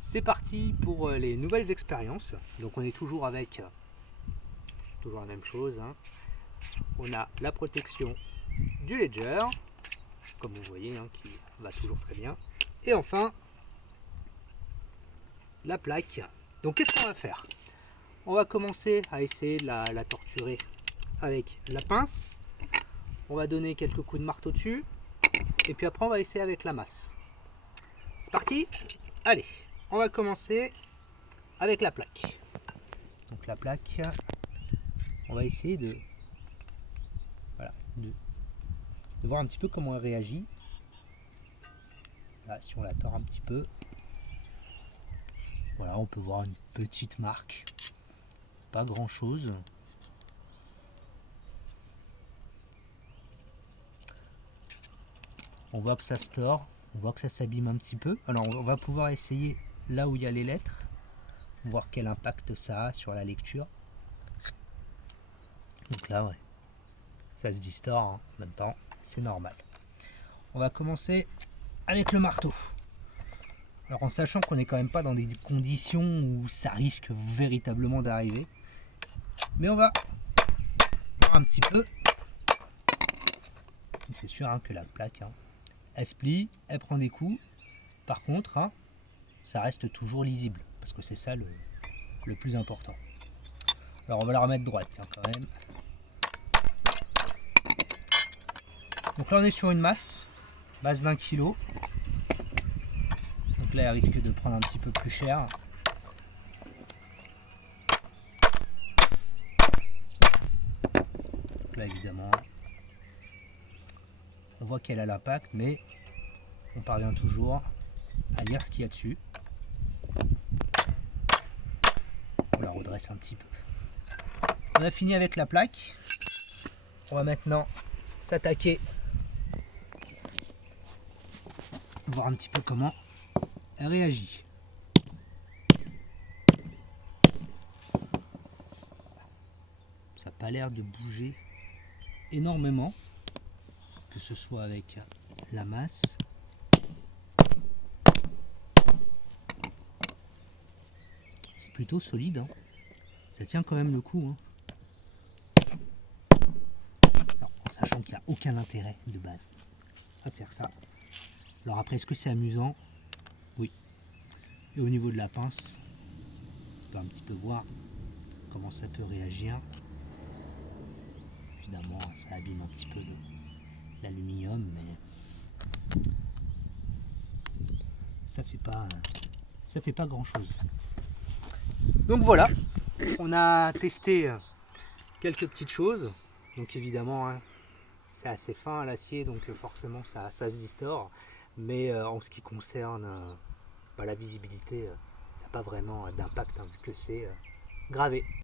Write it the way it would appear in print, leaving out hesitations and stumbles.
C'est parti pour les nouvelles expériences. Donc on est toujours avec toujours la même chose, hein. On a la protection du ledger, comme vous voyez, hein, qui va toujours très bien. Et enfin, la plaque. Donc qu'est-ce qu'on va faire? On va commencer à essayer de la torturer avec la pince. On va donner quelques coups de marteau dessus. Et puis après on va essayer avec la masse. C'est parti? Allez, on va commencer avec la plaque. Donc la plaque, on va essayer de voir un petit peu comment elle réagit. Là, si on la tord un petit peu, voilà, on peut voir une petite marque. Pas grand chose. On voit que ça se tord, on voit que ça s'abîme un petit peu. Alors on va pouvoir essayer là où il y a les lettres, voir quel impact ça a sur la lecture. Donc là, ouais, ça se distord, hein, en même temps, c'est normal. On va commencer avec le marteau. Alors en sachant qu'on n'est quand même pas dans des conditions où ça risque véritablement d'arriver. Mais on va voir un petit peu. C'est sûr, hein, que la plaque, hein, elle se plie, elle prend des coups. Par contre, hein, ça reste toujours lisible. Parce que c'est ça le plus important. Alors on va la remettre droite, tiens, quand même. Donc là on est sur une masse d'1 kg. Donc là elle risque de prendre un petit peu plus cher. Donc là évidemment on voit qu'elle a l'impact, mais on parvient toujours à lire ce qu'il y a dessus. On la redresse un petit peu. On a fini avec la plaque. On va maintenant s'attaquer, voir un petit peu comment elle réagit. Ça n'a pas l'air de bouger énormément, que ce soit avec la masse. C'est plutôt solide, hein. Ça tient quand même le coup, hein. Alors, en sachant qu'il n'y a aucun intérêt de base à faire ça. Alors après, est-ce que c'est amusant? Oui. Et au niveau de la pince, on peut un petit peu voir comment ça peut réagir. Évidemment, ça abîme un petit peu l'aluminium, mais ça fait pas grand chose. Donc voilà, on a testé quelques petites choses. Donc évidemment, hein, c'est assez fin l'acier, donc forcément ça se distord. Mais en ce qui concerne la visibilité, ça n'a pas vraiment d'impact, hein, vu que c'est gravé.